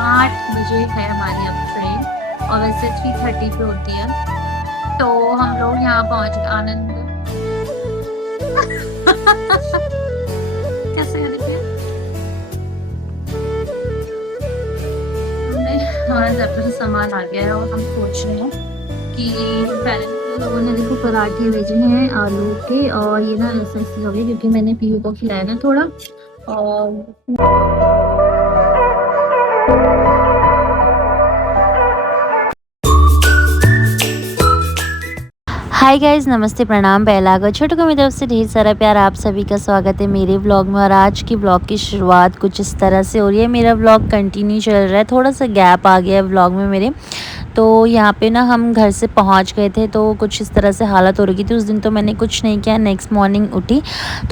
8 बजे है हमारी अब ट्रेन और वैसे 3:30 पे होती है। तो हम लोग यहाँ पहुँच गए आनंद कैसे करें फिर? हमने हमारा ज़्यादातर सामान आ गया है और हम सोच रहे हैं कि पहले तो लोगों ने देखो पराठे भेजे हैं आलू के और ये ना ऐसा इसलिए हो गया क्योंकि मैंने पीयू को खिलाया ना थोड़ा और हाय गाइज़, नमस्ते, प्रणाम, पहला छोटू को मेरी तरफ से ढेर सारा प्यार। आप सभी का स्वागत है मेरे व्लॉग में। और आज की व्लॉग की शुरुआत कुछ इस तरह से हो रही है। मेरा व्लॉग कंटिन्यू चल रहा है, थोड़ा सा गैप आ गया है व्लॉग में मेरे। तो यहाँ पे ना हम घर से पहुँच गए थे तो कुछ इस तरह से हालत हो रही थी। उस दिन तो मैंने कुछ नहीं किया। नेक्स्ट मॉर्निंग उठी,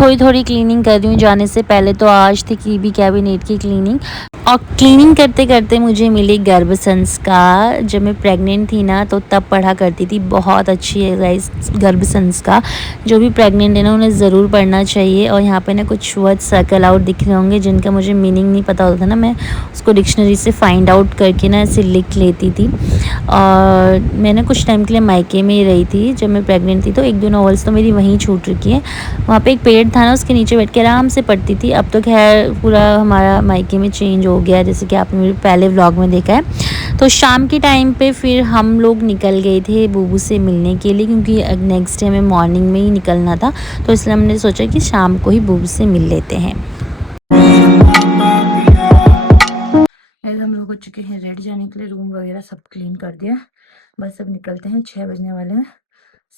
थोड़ी थोड़ी क्लीनिंग कर रही हूँ जाने से पहले। तो आज थी की कैबिनेट की क्लीनिंग और क्लीनिंग करते करते मुझे मिली गर्भ संस्कार। जब मैं प्रेग्नेंट थी ना तो तब पढ़ा करती थी, बहुत अच्छी है गाइस गर्भ संस्कार। जो भी प्रेग्नेंट है ना उन्हें ज़रूर पढ़ना चाहिए। और यहाँ पे ना कुछ वर्ड सर्कल आउट दिख रहे होंगे जिनका मुझे मीनिंग नहीं पता होता था ना, मैं उसको डिक्शनरी से फाइंड आउट करके ना ऐसे लिख लेती थी। और मैंने कुछ टाइम के लिए मायके में ही रही थी जब मैं प्रेग्नेंट थी, तो 1-2 नॉवेल्स तो मेरी वहीं छूट रखी है। वहाँ पे एक पेड़ था ना, उसके नीचे बैठ के आराम से पढ़ती थी। अब तो खैर पूरा हमारा मायके में चेंज हो गया, जैसे कि आपने मेरे पहले व्लॉग में देखा है। तो शाम के टाइम पे फिर हम लोग निकल गए थे बूबू से मिलने के लिए, क्योंकि नेक्स्ट डे हमें मॉर्निंग में ही निकलना था। तो इसलिए हमने सोचा कि शाम को ही बूबू से मिल लेते हैं। हम लोग हो चुके हैं रेडी जाने के लिए, रूम वगैरह सब क्लीन कर दिया। बस अब निकलते हैं, 6 बजने वाले हैं।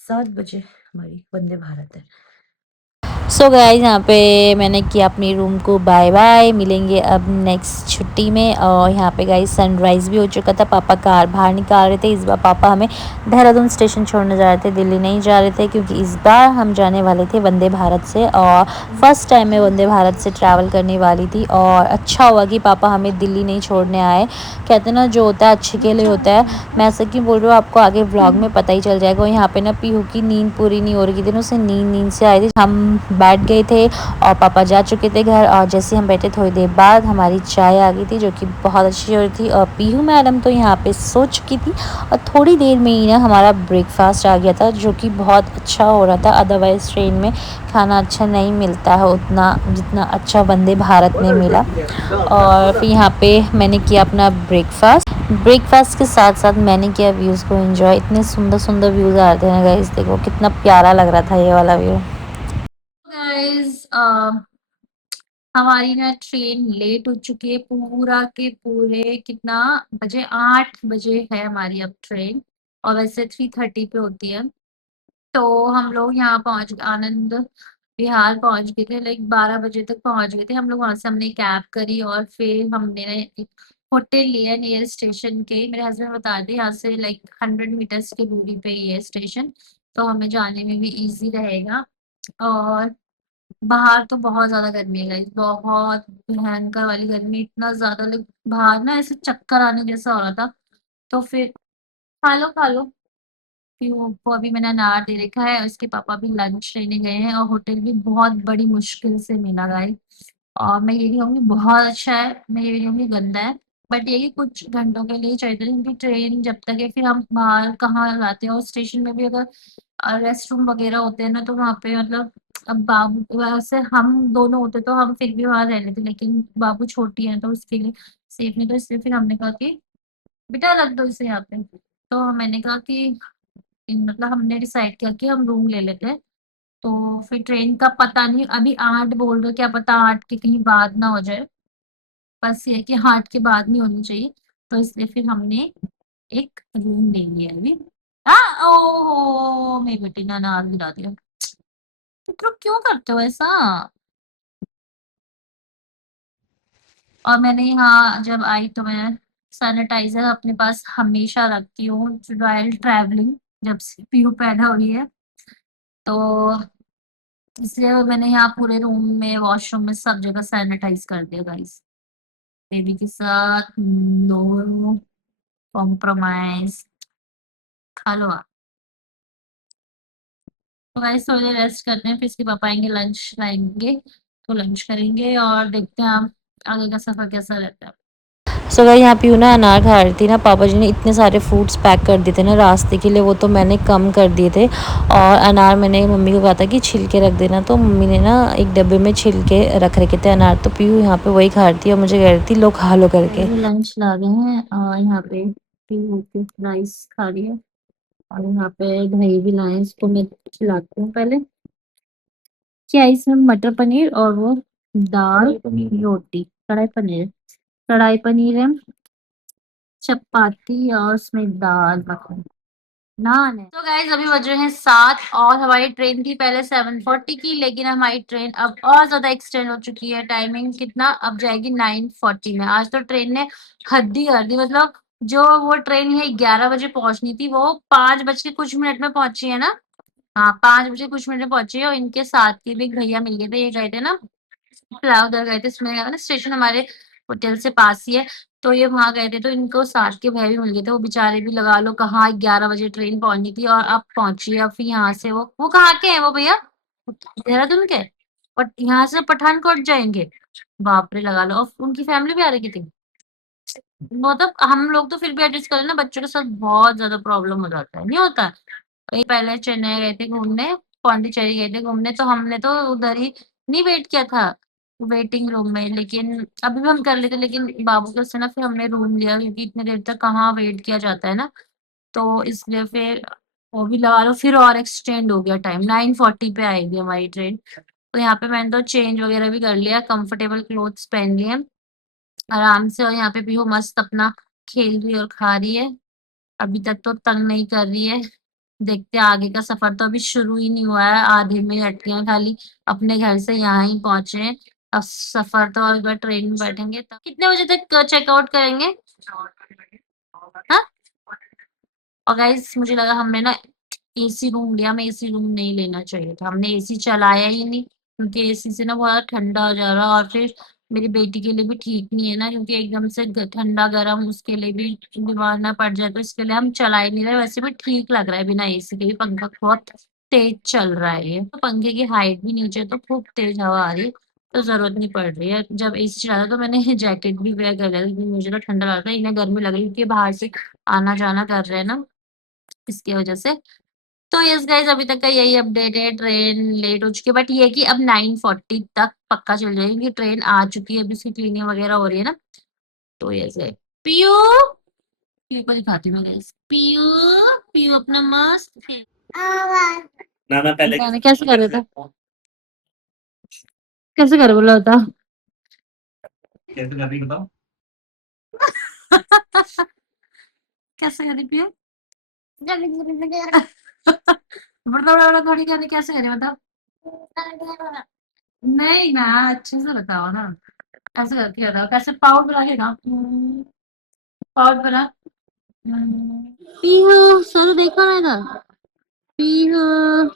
7 बजे हमारी वंदे भारत है। सो गाइस, यहाँ पे मैंने किया अपनी रूम को बाय बाय। मिलेंगे अब नेक्स्ट छुट्टी में। और यहाँ पे गाइस सनराइज़ भी हो चुका था। पापा कार बाहर निकाल रहे थे। इस बार पापा हमें देहरादून स्टेशन छोड़ने जा रहे थे, दिल्ली नहीं जा रहे थे, क्योंकि इस बार हम जाने वाले थे वंदे भारत से। और फर्स्ट टाइम मैं वंदे भारत से ट्रैवल करने वाली थी। और अच्छा हुआ कि पापा हमें दिल्ली नहीं छोड़ने आए। कहते ना जो होता है अच्छे के लिए होता है। मैं ऐसा क्यों बोल रही हूँ, आपको आगे व्लॉग में पता ही चल जाएगा। और यहाँ पे ना पीहू की नींद पूरी नहीं हो रही थी, उसे नींद से आई थी। हम बैठ गए थे और पापा जा चुके थे घर। और जैसे हम बैठे थोड़ी देर बाद हमारी चाय आ गई थी, जो कि बहुत अच्छी हो रही थी। और पीहू मैडम तो यहाँ पे सो चुकी थी। और थोड़ी देर में ही ना हमारा ब्रेकफास्ट आ गया था, जो कि बहुत अच्छा हो रहा था। अदरवाइज़ ट्रेन में खाना अच्छा नहीं मिलता है उतना जितना अच्छा वंदे भारत में मिला। और फिर यहाँ पे मैंने किया अपना ब्रेकफास्ट के साथ साथ मैंने किया व्यूज़ को एंजॉय। इतने सुंदर सुंदर व्यूज़ आ रहे हैं गाइस, देखो कितना प्यारा लग रहा था ये वाला व्यू। गाइस हमारी ना ट्रेन लेट हो चुकी है पूरा के पूरे कितना बजे 8 बजे है हमारी अब ट्रेन और वैसे 3:30 पे होती है। तो हम लोग यहाँ पहुंच गए, आनंद विहार पहुंच गए थे, लाइक 12 बजे तक पहुंच गए थे हम लोग। वहां से हमने कैब करी और फिर हमने ना एक होटल लिया नियर स्टेशन के। मेरे हस्बैंड बता रहे यहाँ से लाइक 100 मीटर्स की दूरी पे ये स्टेशन, तो हमें जाने में भी इजी रहेगा। और बाहर तो बहुत ज़्यादा गर्मी है गाइस, बहुत भयंकर वाली गर्मी, इतना ज़्यादा लाइक बाहर ना ऐसे चक्कर आने जैसा हो रहा था। तो फिर खा लो। फिर वो अभी मैंने अनार दे रखा है, उसके पापा भी लंच लेने गए हैं और होटल भी बहुत बड़ी मुश्किल से मिला गाइस। और मैं ये नहीं कहूँगी बहुत अच्छा है, मैं ये नहीं कहूँगी गंदा है, बट ये कि कुछ घंटों के लिए चाहिए था, क्योंकि ट्रेन जब तक है फिर हम बाहर कहाँ जाते हैं। और स्टेशन में भी अगर रेस्ट रूम वगैरह होते हैं ना, तो वहाँ पे मतलब अब बाबू वैसे हम दोनों होते तो हम फिर भी वहाँ रह लेते, लेकिन बाबू छोटी है तो उसके लिए सेफ नहीं, तो इसलिए फिर हमने कहा कि बेटा रख दो इसे यहाँ पे। तो मैंने कहा कि मतलब हमने डिसाइड किया कि हम रूम ले लेते हैं। तो फिर ट्रेन का पता नहीं, अभी 8 बोल रहे, क्या पता 8 के कहीं बाद ना हो जाए। बस ये है कि 8 के बाद नहीं होनी चाहिए, तो इसलिए फिर हमने एक रूम ले लिया अभी। ओहो मेरी बेटी ने अनार गिरा दिया। तो क्यों करते हो ऐसा? और मैंने यहाँ जब आई तो मैं सैनिटाइजर अपने पास हमेशा रखती हूँ रॉयल ट्रैवलिंग, जब से पीयू पैदा हुई है। तो इसलिए मैंने यहाँ पूरे रूम में वॉशरूम में सब जगह सैनिटाइज कर दिया गाइस। बेबी के साथ नो कॉम्प्रोमाइज। खा लो आप। तो गाइस थोड़ी देर रेस्ट करते हैं, फिर इसके पापा आएंगे लंच लाएंगे, तो लंच करेंगे और देखते हैं आप आगे का सफर कैसा रहता है। सो गाइस यहाँ पीहू ना अनार खा रही थी ना, पापा जी ने इतने सारे फ्रूट्स पैक कर दिए थे ना रास्ते के लिए, वो तो मैंने कम कर दिए थे। और अनार मैंने मम्मी को कहा था कि छिल के रख देना, तो मम्मी ने ना एक डब्बे में छिल के रख रखे थे अनार, तो पीहू यहाँ पे वही खा रही थी और मुझे कह रही थी लो खा लो करके। लंच ला गए हैं और यहाँ पे पीहू की राइस खा रही है और यहाँ पे दही भी लाए हैं, इसको मैं खिलाती हूँ पहले। क्या है इसमें? मटर पनीर और वो दाल रोटी कढ़ाई पनीर है, चपाती और उसमें दाल मखनी नान है। तो गाइज अभी बज रहे हैं 7 और हमारी ट्रेन थी पहले 7:40 की, लेकिन हमारी ट्रेन अब और ज्यादा एक्सटेंड हो चुकी है। टाइमिंग कितना अब जाएगी 9:40 में। आज तो ट्रेन ने हद्दी कर दी, मतलब जो वो ट्रेन है 11 बजे पहुंचनी थी वो 5 बज के कुछ मिनट में पहुंची है ना। हाँ 5 बजे कुछ मिनट में पहुंची है। और इनके साथ के भी भैया मिल गए थे, ये गए थे ना उधर गए थे, इसमें ना स्टेशन हमारे होटल से पास ही है, तो ये वहां गए थे, तो इनको साथ के भाई भी मिल गए थे। वो बेचारे भी लगा लो कहाँ 11 बजे ट्रेन पहुंचनी थी और अब पहुंची है। अब फिर यहाँ से वो कहाँ के हैं वो भैया? देहरादून के? और यहाँ से पठानकोट जाएंगे? बाप रे लगा लो। और उनकी फैमिली भी आ रही थी। मतलब हम लोग तो फिर भी एडजस्ट करें ना, बच्चों के साथ बहुत ज्यादा प्रॉब्लम हो जाता है, नहीं होता? वही पहले चेन्नई गए थे घूमने, पौंडीचेरी गए थे घूमने, तो हमने तो उधर ही नहीं वेट किया था वेटिंग रूम में, लेकिन अभी भी हम कर लेते, लेकिन बाबू के उससे ना फिर हमने रूम लिया, क्योंकि इतने देर तक कहाँ वेट किया जाता है ना, तो इसलिए फिर वो भी लगा लो, फिर और एक्सटेंड हो गया टाइम। 9:40 पे आएगी हमारी ट्रेन। तो यहाँ पे मैंने तो चेंज वगैरह भी कर लिया, कंफर्टेबल क्लोथ्स पहन लिए आराम से। और यहाँ पे भी वो मस्त अपना खेल रही है और खा रही है, अभी तक तो तंग नहीं कर रही है। देखते हैं आगे का सफर, तो अभी शुरू ही नहीं हुआ है, आधे में अटके हैं खाली, अपने घर से यहाँ ही पहुंचे हैं। अब सफर तो अगर ट्रेन में बैठेंगे तब कितने बजे तक चेकआउट करेंगे? हाँ। और गाइस मुझे लगा हमने ना एसी रूम लिया, हमें एसी रूम नहीं लेना चाहिए था, हमने एसी चलाया ही नहीं, क्योंकि एसी से ना बहुत ठंडा हो जा रहा है और फिर मेरी बेटी के लिए भी ठीक नहीं है ना, क्योंकि एकदम से ठंडा गर्म उसके लिए भी बीमार ना पड़ जाए, तो इसके लिए हम चला ही नहीं रहे। वैसे भी ठीक लग रहा है बिना एसी के भी, पंखा बहुत तेज चल रहा है ये, तो पंखे की हाइट भी नीचे, तो खूब तेज हवा आ रही है, तो जरूरत नहीं पड़ रही है। जब एसी चला था तो मैंने जैकेट भी वेयर कर लिया था, क्योंकि मुझे तो ठंडा लग रहा था, इन्हें गर्मी लग रही थी, बाहर से आना जाना कर रहे हैं ना, इसकी वजह से। तो यस गाइस अभी तक का यही अपडेट है। ट्रेन लेट हो चुकी है, बट ये है कि अब 9:40 तक पक्का चल जाएगी, क्योंकि ट्रेन आ चुकी है, अभी उसकी क्लीनिंग वगैरह हो रही है ना। तो यस है। पीयू पीयू को दिखाती हूँ मैं गाइस। पीयू पीयू अपना मस्त नाना पहले कैसे कर रहा था? कैसे कर बोला था? कैसे कर रही बताओ? कैसे कर रही पीयू? बड़ा थोड़ी कहने कैसे करे बताओ? नहीं ना, अच्छे से बताओ ना। ऐसे करके बताओ, कैसे पाउड बना के ना, पाउड बना। पीहू सर देखो ना इधर। पीहू।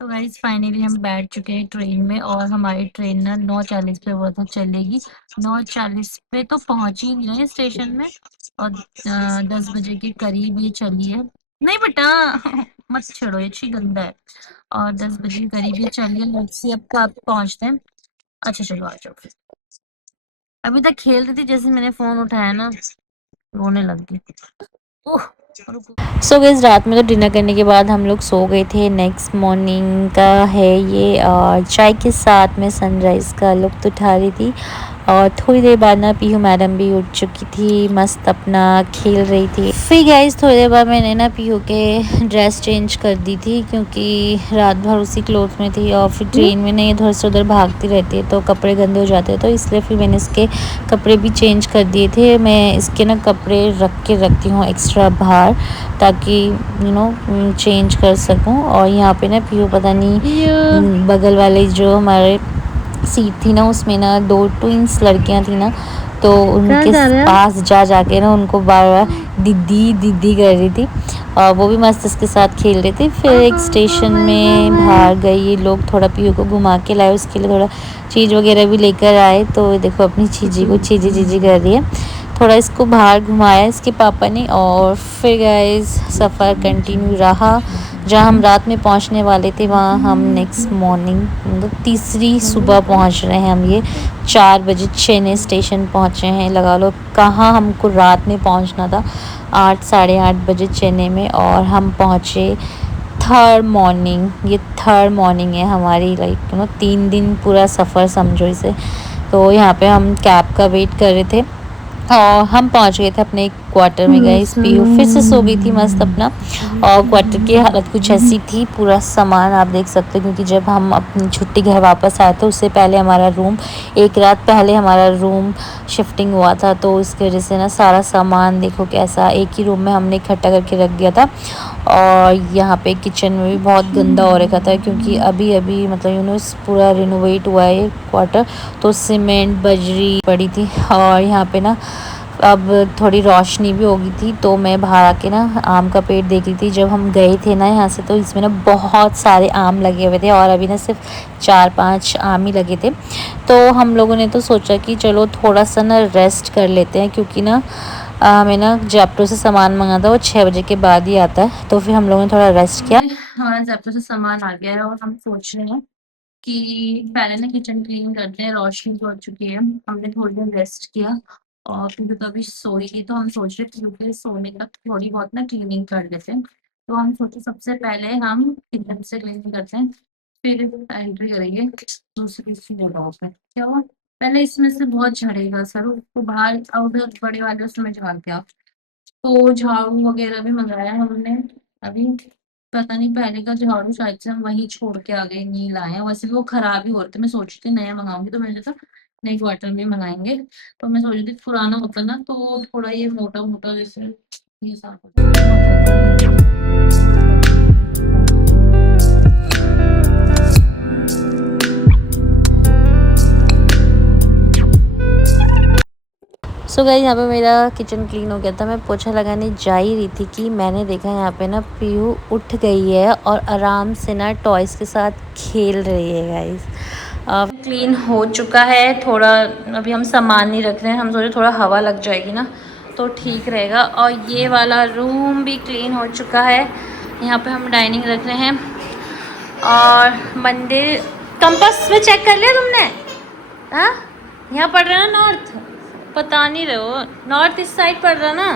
तो गाइस फाइनली हम बैठ चुके हैं ट्रेन में, और हमारी ट्रेन ना 9:40 पे वो तो चलेगी। 9:40 पे तो पहुंच ही नहीं है स्टेशन में, और 10 बजे के करीब ये चली है। नहीं बेटा मत छेड़ो, ये छी गंदा है। और 10 बजे के करीब ये चली है, लेट्स सी अब कब पहुंचते हैं। अच्छा चलो आ जाओ फिर। अभी तक खेल रही थी, जैसे मैंने फोन उठाया ना रोने लग गई। ओह रुको। सो गाइस रात में तो डिनर करने के बाद हम लोग सो गए थे। नेक्स्ट मॉर्निंग का है ये, और चाय के साथ में सनराइज़ का लुत्फ़ उठा रही थी। और थोड़ी देर बाद ना पीहू मैडम भी उठ चुकी थी, मस्त अपना खेल रही थी। फिर गाइस थोड़ी देर बाद मैंने ना पीहू के ड्रेस चेंज कर दी थी, क्योंकि रात भर उसी क्लोथ में थी, और फिर ट्रेन में नहीं इधर से उधर भागती रहती है तो कपड़े गंदे हो जाते हैं, तो इसलिए फिर मैंने इसके कपड़े भी चेंज कर दिए थे। मैं इसके ना कपड़े रख के रखती हूँ एक्स्ट्रा बाहर, ताकि चेंज कर सकूं। और यहाँ पे ना पीहू पता नहीं बगल वाले जो हमारे सीट थी ना, उसमें ना 2 ट्विंस लड़कियां थी ना, तो उनके पास जा जाके ना उनको बार बार दीदी दीदी कर रही थी, और वो भी मस्त इसके साथ खेल रही थी। फिर एक स्टेशन में बाहर गई, ये लोग थोड़ा पीहू को घुमा के लाए, उसके लिए थोड़ा चीज़ वगैरह भी लेकर आए, तो देखो अपनी चीजी को चीजी चीजी कर रही है। थोड़ा इसको बाहर घुमाया इसके पापा ने और फिर गाइस सफ़र कंटिन्यू रहा। जहाँ हम रात में पहुँचने वाले थे वहाँ हम नेक्स्ट मॉर्निंग मतलब तीसरी सुबह पहुँच रहे हैं। हम ये 4 बजे चेन्नई स्टेशन पहुँचे हैं। लगा लो कहाँ हमको रात में पहुँचना था 8 साढ़े 8 बजे चेन्नई में, और हम पहुँचे थर्ड मॉर्निंग। ये थर्ड मॉर्निंग है हमारी, लाइक 3 दिन पूरा सफ़र समझो इसे। तो यहाँ पे हम कैब का वेट कर रहे थे और हम पहुंच गए थे अपने क्वार्टर में। गए पीयू फिर से सो गई थी मस्त अपना, और क्वार्टर की हालत कुछ ऐसी थी, पूरा सामान आप देख सकते हो क्योंकि जब हम अपनी छुट्टी घर वापस आए थे उससे पहले हमारा रूम, एक रात पहले हमारा रूम शिफ्टिंग हुआ था, तो इसकी वजह से ना सारा सामान देखो कैसा एक ही रूम में हमने इकट्ठा करके रख दिया था। और यहाँ पे किचन में भी बहुत गंदा हो रखा था क्योंकि अभी अभी मतलब पूरा रिनोवेट हुआ है क्वार्टर, तो सीमेंट बजरी पड़ी थी। और यहाँ पे ना अब थोड़ी रोशनी भी हो गई थी, तो मैं बाहर आके ना आम का पेड़ देख रही थी। जब हम गए थे ना यहाँ से तो इसमें ना बहुत सारे आम लगे हुए थे और अभी ना सिर्फ 4-5 आम ही लगे थे। तो हम लोगों ने तो सोचा कि चलो थोड़ा सा ना रेस्ट कर लेते हैं क्योंकि ना हमें ना जेप्टो से सामान मंगा था वो 6 बजे के बाद ही आता है, तो फिर हम लोगों ने थोड़ा रेस्ट किया। हमारा जेप्टो से सामान आ गया है और हम सोच रहे हैं कि पहले ना किचन क्लीन करते हैं। रोशनी तो हो चुकी है, हमने थोड़ी देर रेस्ट किया और फिर तो अभी सोई थी, तो हम सोच रहे थे क्योंकि सोने का थोड़ी बहुत ना क्लीनिंग कर लेते हैं। तो हम सोचे सबसे पहले हम किचन से क्लीनिंग करते हैं, फिर एंट्री करेंगे दूसरी जगहों पे। क्या हुआ, पहले इसमें से बहुत झड़ेगा सर, उसको बाहर उधर बड़े वाले उसमें झाड़ के आओ। तो झाड़ू वगैरह भी मंगाया हमने अभी, पता नहीं पहले का झाड़ू शायद से हम वहीं छोड़ के आ गए, नहीं लाए हैं। वैसे भी वो खराब ही हो रहे थे, मैं सोच रही थी नया मंगाऊंगी, तो मैंने सोचा नई क्वार्टर में मंगाएंगे। तो मैं सोच रही थी पुराना होता ना तो थोड़ा ये मोटा मोटा जैसे ये साफ होता। सो गाइस यहाँ पे मेरा किचन क्लीन हो गया था। मैं पोछा लगाने जा ही रही थी कि मैंने देखा यहाँ पे ना पीयू उठ गई है और आराम से ना टॉयज़ के साथ खेल रही है गाइस। अब क्लीन हो चुका है थोड़ा, अभी हम सामान नहीं रख रहे हैं, हम सोचे थोड़ा हवा लग जाएगी ना तो ठीक रहेगा। और ये वाला रूम भी क्लीन हो चुका है। यहाँ पे हम डाइनिंग रख रहे हैं और मंदिर। कंपास में चेक कर लिया तुमने? हाँ, यहाँ पड़ रहा है ना नॉर्थ, पता नहीं रहे हो नॉर्थ इस साइड पड़ रहा ना,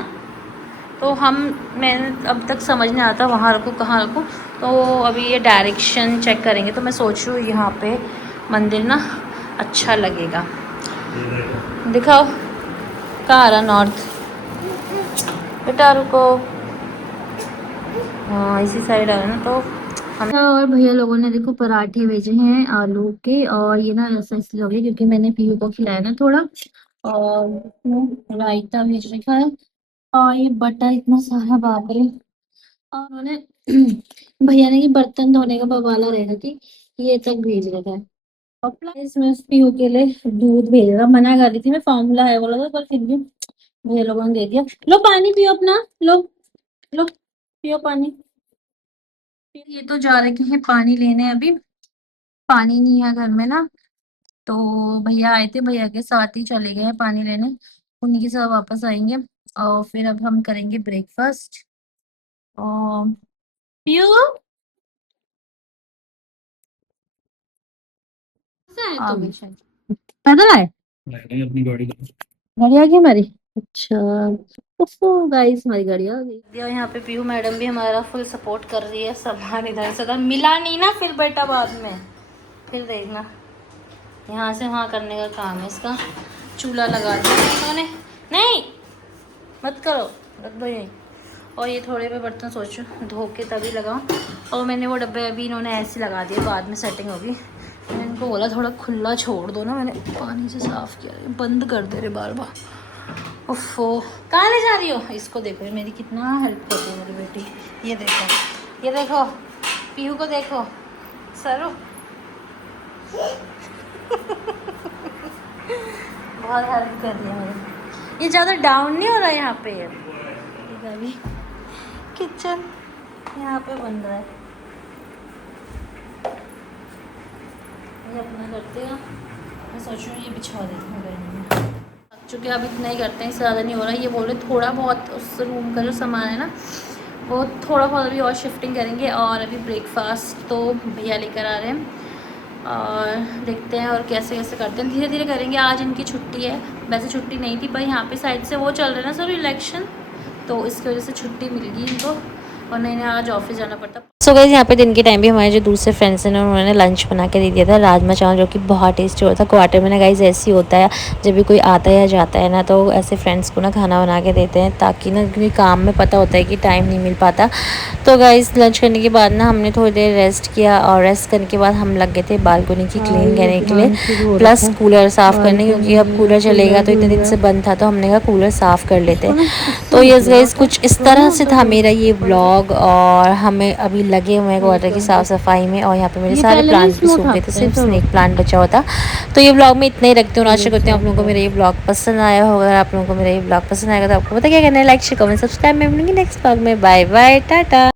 तो मैंने अब तक समझ नहीं आता वहाँ रखूँ कहाँ रखूँ। तो अभी ये डायरेक्शन चेक करेंगे, तो मैं सोच रही हूँ यहाँ पे मंदिर ना अच्छा लगेगा। दिखाओ कहाँ आ रहा नॉर्थ, बेटा रुको, हाँ इसी साइड आ रहा ना। तो और भैया लोगों ने देखो पराठे भेजे हैं आलू के, और ये ना ऐसा इसलिए हो गया क्योंकि मैंने पीयू को खिलाया ना थोड़ा, और रायता भेज रखा है। और ये बटर इतना सारा बाप रे। और उन्होंने भैया ने ये बर्तन धोने का बवाला रहेगा कि ये तक भेज रखा है। और प्लस मैं उस पीयू के लिए दूध भेज रहा, मना कर रही थी मैं, फॉर्मूला है बोला था, पर फिर भी भैया लोगों ने दे दिया। लो पानी पियो अपना, लो लो पियो पानी। ये तो जा रहे हैं पानी लेने, अभी पानी नहीं है घर में ना, तो भैया आए थे, भैया के साथ ही चले गए हैं पानी लेने, उन्हीं के साथ वापस आएंगे। और फिर अब हम करेंगे ब्रेकफास्ट। और पीयू आ गई शायद, पैदल आए नहीं अपनी गाड़ी आ गई हमारी। अच्छा उसको गाइस हमारी गाड़ी आ गई। और यहाँ पे पीयू मैडम भी हमारा फुल सपोर्ट कर रही है, सामान इधर से उधर मिला नहीं ना फिर बेटा बाद में, फिर देखना यहाँ से वहाँ करने का काम है इसका। चूल्हा लगा दिया इन्होंने, नहीं मत करो, रख दो यहीं। और ये थोड़े पे बर्तन सोचो धो के तभी लगाऊं, और मैंने वो डब्बे अभी इन्होंने ऐसे लगा दिए, बाद में सेटिंग होगी। मैंने इनको बोला थोड़ा खुला छोड़ दो ना, मैंने पानी से साफ़ किया, बंद कर दे रहे बार बार। उफ़ो कहाँ ले जा रही हो? इसको देखो, ये मेरी कितना हेल्प करती है मेरी बेटी। ये देखो, ये देखो पीहू को देखो, सरू बहुत हेल्प कर रही है मेरी। ये ज़्यादा डाउन नहीं हो रहा है यहाँ पे, अभी किचन यहाँ पे बन रहा है, ये अपना करते हैं। मैं सोच रही हूँ ये बिछा देती हूँ बैठने में, चूँकि अब इतना ही करते हैं, इससे ज़्यादा नहीं हो रहा। ये बोल रहे थोड़ा बहुत उस रूम का जो सामान है ना, वो थोड़ा बहुत अभी और शिफ्टिंग करेंगे। और अभी ब्रेकफास्ट तो भैया लेकर आ रहे हैं, और देखते हैं और कैसे कैसे करते हैं, धीरे धीरे करेंगे। आज इनकी छुट्टी है, वैसे छुट्टी नहीं थी, पर यहाँ पे साइड से वो चल रहे हैं ना सर इलेक्शन, तो इसकी वजह से छुट्टी मिल गई इनको, और नहीं आज ऑफिस जाना पड़ता। सो गाइस यहाँ पे दिन के टाइम भी हमारे जो दूसरे फ्रेंड्स हैं ना, उन्होंने लंच बना के दे दिया था, राजमा चावल, जो कि बहुत टेस्टी होता है। क्वार्टर में ना गाइस ऐसे ही होता है, जब भी कोई आता है या जाता है ना, तो ऐसे फ्रेंड्स को ना खाना बना के देते हैं, ताकि ना, क्योंकि काम में पता होता है कि टाइम नहीं मिल पाता। तो गाइस लंच करने के बाद ना हमने थोड़ी देर रेस्ट किया, और रेस्ट करने के बाद हम लग गए थे बालकनी की क्लीन करने के लिए, प्लस कूलर साफ़ करने, क्योंकि अब कूलर चलेगा तो इतने दिन से बंद था, तो हमने कहा कूलर साफ़ कर लेते हैं। तो यस गाइस कुछ इस तरह से था मेरा ये व्लॉग, और हमें अभी लगे हुए हैं क्वार्टर की साफ़ सफाई में, और यहाँ पे मेरे सारे प्लांट भी सूख गए थे, सिर्फ स्नेक प्लांट बचा हुआ था। तो ये व्लॉग में इतना ही रखती हूँ। आशा करती हूँ आप लोगों को मेरा ये व्लॉग पसंद आया होगा। अगर आप लोगों को मेरा ये व्लॉग पसंद आएगा तो आपको पता क्या करना है, लाइक शेयर कमेंट सब्सक्राइब। मैं मिलूंगी नेक्स्ट व्लॉग में। Bye bye, Tata.